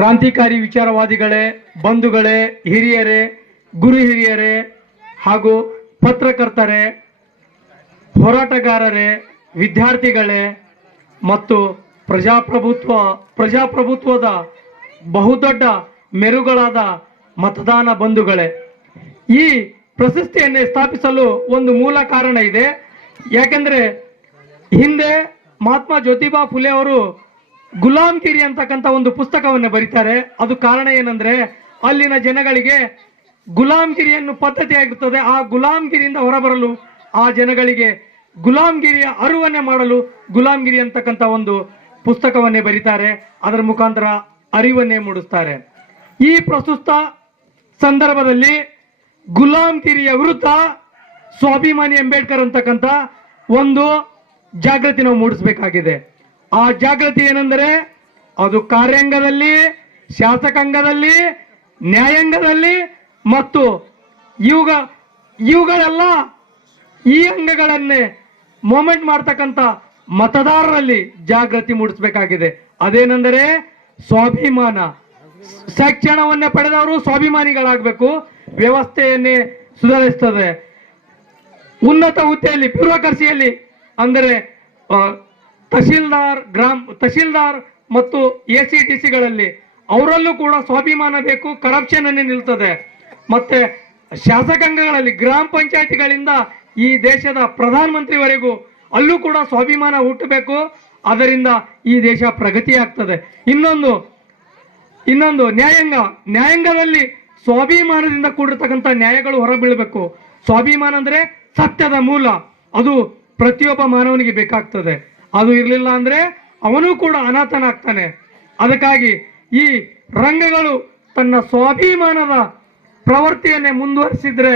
ಕ್ರಾಂತಿಕಾರಿ ವಿಚಾರವಾದಿಗಳೇ, ಬಂಧುಗಳೇ, ಹಿರಿಯರೇ, ಗುರು ಹಿರಿಯರೇ ಹಾಗೂ ಪತ್ರಕರ್ತರೇ, ಹೋರಾಟಗಾರರೇ, ವಿದ್ಯಾರ್ಥಿಗಳೇ ಮತ್ತು ಪ್ರಜಾಪ್ರಭುತ್ವದ ಬಹುದೊಡ್ಡ ಮೆರುಗಳಾದ ಮತದಾನ ಬಂಧುಗಳೇ, ಈ ಪ್ರಶಸ್ತಿಯನ್ನೇ ಸ್ಥಾಪಿಸಲು ಒಂದು ಮೂಲ ಕಾರಣ ಇದೆ. ಯಾಕೆಂದ್ರೆ ಹಿಂದೆ ಮಹಾತ್ಮ ಜ್ಯೋತಿಬಾ ಫುಲೆ ಅವರು ಗುಲಾಮ್ಗಿರಿ ಅಂತಕ್ಕಂಥ ಒಂದು ಪುಸ್ತಕವನ್ನು ಬರೀತಾರೆ. ಅದು ಕಾರಣ ಏನಂದ್ರೆ ಅಲ್ಲಿನ ಜನಗಳಿಗೆ ಗುಲಾಮ್ಗಿರಿಯನ್ನು ಪದ್ಧತಿ ಆಗಿರ್ತದೆ. ಆ ಗುಲಾಮ್ಗಿರಿಯಿಂದ ಹೊರಬರಲು ಆ ಜನಗಳಿಗೆ ಗುಲಾಮ್ಗಿರಿಯ ಅರಿವನ್ನೇ ಮಾಡಲು ಗುಲಾಮ್ಗಿರಿ ಅಂತಕ್ಕಂಥ ಒಂದು ಪುಸ್ತಕವನ್ನೇ ಬರೀತಾರೆ. ಅದರ ಮುಖಾಂತರ ಅರಿವನ್ನೇ ಮೂಡಿಸ್ತಾರೆ. ಈ ಪ್ರಸ್ತುತ ಸಂದರ್ಭದಲ್ಲಿ ಗುಲಾಮ್ಗಿರಿಯ ವಿರುದ್ಧ ಸ್ವಾಭಿಮಾನಿ ಅಂಬೇಡ್ಕರ್ ಅಂತಕ್ಕಂಥ ಒಂದು ಜಾಗೃತಿ ನಾವು ಮೂಡಿಸಬೇಕಾಗಿದೆ. ಆ ಜಾಗೃತಿ ಏನೆಂದರೆ ಅದು ಕಾರ್ಯಾಂಗದಲ್ಲಿ, ಶಾಸಕಾಂಗದಲ್ಲಿ, ನ್ಯಾಯಾಂಗದಲ್ಲಿ ಮತ್ತು ಇವುಗಳೆಲ್ಲ ಈ ಅಂಗಗಳನ್ನೇ ಮೂಮೆಂಟ್ ಮಾಡ್ತಕ್ಕಂಥ ಮತದಾರರಲ್ಲಿ ಜಾಗೃತಿ ಮೂಡಿಸಬೇಕಾಗಿದೆ. ಅದೇನೆಂದರೆ ಸ್ವಾಭಿಮಾನ. ಶಿಕ್ಷಣವನ್ನೇ ಪಡೆದವರು ಸ್ವಾಭಿಮಾನಿಗಳಾಗಬೇಕು. ವ್ಯವಸ್ಥೆಯನ್ನೇ ಸುಧಾರಿಸುತ್ತದೆ. ಉನ್ನತ ಹುದ್ದೆಯಲ್ಲಿ, ಬ್ಯೂರೋಕ್ರಸಿಯಲ್ಲಿ ಅಂದರೆ ತಹಶೀಲ್ದಾರ್ ಮತ್ತು ACTCಗಳಲ್ಲಿ ಅವರಲ್ಲೂ ಕೂಡ ಸ್ವಾಭಿಮಾನ ಬೇಕು. ಕರಪ್ಷನ್ ಅನ್ನೇ ನಿಲ್ತದೆ. ಮತ್ತೆ ಶಾಸಕಾಂಗಗಳಲ್ಲಿ, ಗ್ರಾಮ ಪಂಚಾಯತಿಗಳಿಂದ ಈ ದೇಶದ ಪ್ರಧಾನಮಂತ್ರಿವರೆಗೂ ಅಲ್ಲೂ ಕೂಡ ಸ್ವಾಭಿಮಾನ ಹುಟ್ಟಬೇಕು. ಅದರಿಂದ ಈ ದೇಶ ಪ್ರಗತಿ ಆಗ್ತದೆ. ಇನ್ನೊಂದು ನ್ಯಾಯಾಂಗದಲ್ಲಿ ಸ್ವಾಭಿಮಾನದಿಂದ ಕೂಡಿರ್ತಕ್ಕಂಥ ನ್ಯಾಯಗಳು ಹೊರಬೀಳಬೇಕು. ಸ್ವಾಭಿಮಾನ ಅಂದ್ರೆ ಸತ್ಯದ ಮೂಲ. ಅದು ಪ್ರತಿಯೊಬ್ಬ ಮಾನವನಿಗೆ ಬೇಕಾಗ್ತದೆ. ಅದು ಇರಲಿಲ್ಲ ಅಂದ್ರೆ ಅವನು ಕೂಡ ಅನಾಥನಾಗ್ತಾನೆ. ಅದಕ್ಕಾಗಿ ಈ ರಂಗಗಳು ತನ್ನ ಸ್ವಾಭಿಮಾನದ ಪ್ರವೃತ್ತಿಯನ್ನೇ ಮುಂದುವರಿಸಿದ್ರೆ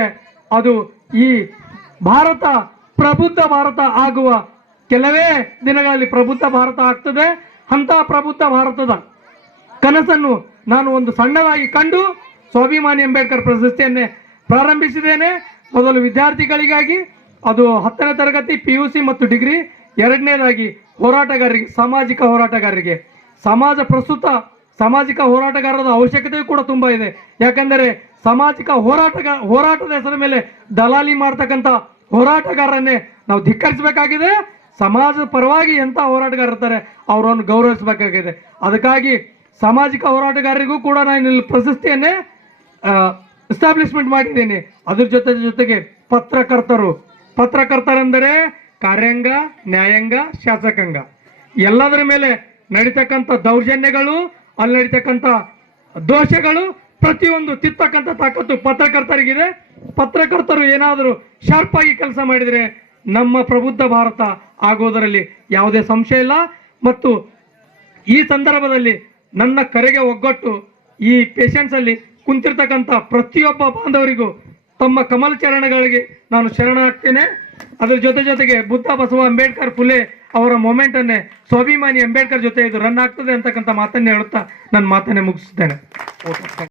ಅದು ಈ ಭಾರತ ಪ್ರಬುದ್ಧ ಭಾರತ ಆಗುವ ಕೆಲವೇ ದಿನಗಳಲ್ಲಿ ಪ್ರಬುದ್ಧ ಭಾರತ ಆಗ್ತದೆ. ಅಂತ ಪ್ರಬುದ್ಧ ಭಾರತದ ಕನಸನ್ನು ನಾನು ಒಂದು ಸಣ್ಣದಾಗಿ ಕಂಡು ಸ್ವಾಭಿಮಾನಿ ಅಂಬೇಡ್ಕರ್ ಪ್ರಶಸ್ತಿಯನ್ನೇ ಪ್ರಾರಂಭಿಸಿದ್ದೇನೆ. ಮೊದಲು ವಿದ್ಯಾರ್ಥಿಗಳಿಗಾಗಿ, ಅದು 10ನೇ ತರಗತಿ, PUC ಮತ್ತು ಡಿಗ್ರಿ. ಎರಡನೇದಾಗಿ ಹೋರಾಟಗಾರರಿಗೆ, ಸಾಮಾಜಿಕ ಹೋರಾಟಗಾರರಿಗೆ. ಸಾಮಾಜಿಕ ಹೋರಾಟಗಾರರ ಅವಶ್ಯಕತೆ ಕೂಡ ತುಂಬಾ ಇದೆ. ಯಾಕಂದರೆ ಸಾಮಾಜಿಕ ಹೋರಾಟದ ಹೆಸರ ಮೇಲೆ ದಲಾಲಿ ಮಾಡ್ತಕ್ಕಂಥ ಹೋರಾಟಗಾರರನ್ನೇ ನಾವು ಧಿಕ್ಕರಿಸಬೇಕಾಗಿದೆ. ಸಮಾಜದ ಪರವಾಗಿ ಎಂತ ಹೋರಾಟಗಾರ ಇರ್ತಾರೆ ಅವರನ್ನು ಗೌರವಿಸಬೇಕಾಗಿದೆ. ಅದಕ್ಕಾಗಿ ಸಾಮಾಜಿಕ ಹೋರಾಟಗಾರರಿಗೂ ಕೂಡ ನಾನು ಇಲ್ಲಿ ಪ್ರಶಸ್ತಿಯನ್ನೇ ಎಸ್ಟಾಬ್ಲಿಷ್ಮೆಂಟ್ ಮಾಡಿದ್ದೇನೆ. ಅದ್ರ ಜೊತೆಗೆ ಪತ್ರಕರ್ತರೆಂದರೆ ಕಾರ್ಯಾಂಗ, ನ್ಯಾಯಾಂಗ, ಶಾಸಕಾಂಗ ಎಲ್ಲದರ ಮೇಲೆ ನಡೀತಕ್ಕಂಥ ದೌರ್ಜನ್ಯಗಳು, ಅಲ್ಲಿ ನಡೀತಕ್ಕಂಥ ದೋಷಗಳು ಪ್ರತಿಯೊಂದು ತಿತ್ತಕ್ಕಂಥ ತಾಕತ್ತು ಪತ್ರಕರ್ತರಿಗಿದೆ. ಪತ್ರಕರ್ತರು ಏನಾದರೂ ಶಾರ್ಪ್ ಆಗಿ ಕೆಲಸ ಮಾಡಿದರೆ ನಮ್ಮ ಪ್ರಬುದ್ಧ ಭಾರತ ಆಗೋದರಲ್ಲಿ ಯಾವುದೇ ಸಂಶಯ ಇಲ್ಲ. ಮತ್ತು ಈ ಸಂದರ್ಭದಲ್ಲಿ ನನ್ನ ಕರೆಗೆ ಒಗ್ಗಟ್ಟು ಈ ಪೇಷನ್ಸ್ ಅಲ್ಲಿ ಕುಂತಿರ್ತಕ್ಕಂಥ ಪ್ರತಿಯೊಬ್ಬ ಬಾಂಧವರಿಗೂ ತಮ್ಮ ಕಮಲ ಚರಣಗಳಿಗೆ ನಾನು ಶರಣಾಗ್ತೇನೆ. ಅದರ ಜೊತೆಗೆ ಬುದ್ಧ, ಬಸವ, ಅಂಬೇಡ್ಕರ್, ಫುಲೆ ಅವರ ಮೊಮೆಂಟ್ ಅನ್ನೇ ಸ್ವಾಭಿಮಾನಿ ಅಂಬೇಡ್ಕರ್ ಜೊತೆ ಇದು ರನ್ ಆಗ್ತದೆ ಅಂತಕ್ಕಂಥ ಮಾತನ್ನೇ ಹೇಳುತ್ತಾ ನನ್ನ ಮಾತನ್ನೇ ಮುಗಿಸುತ್ತೇನೆ.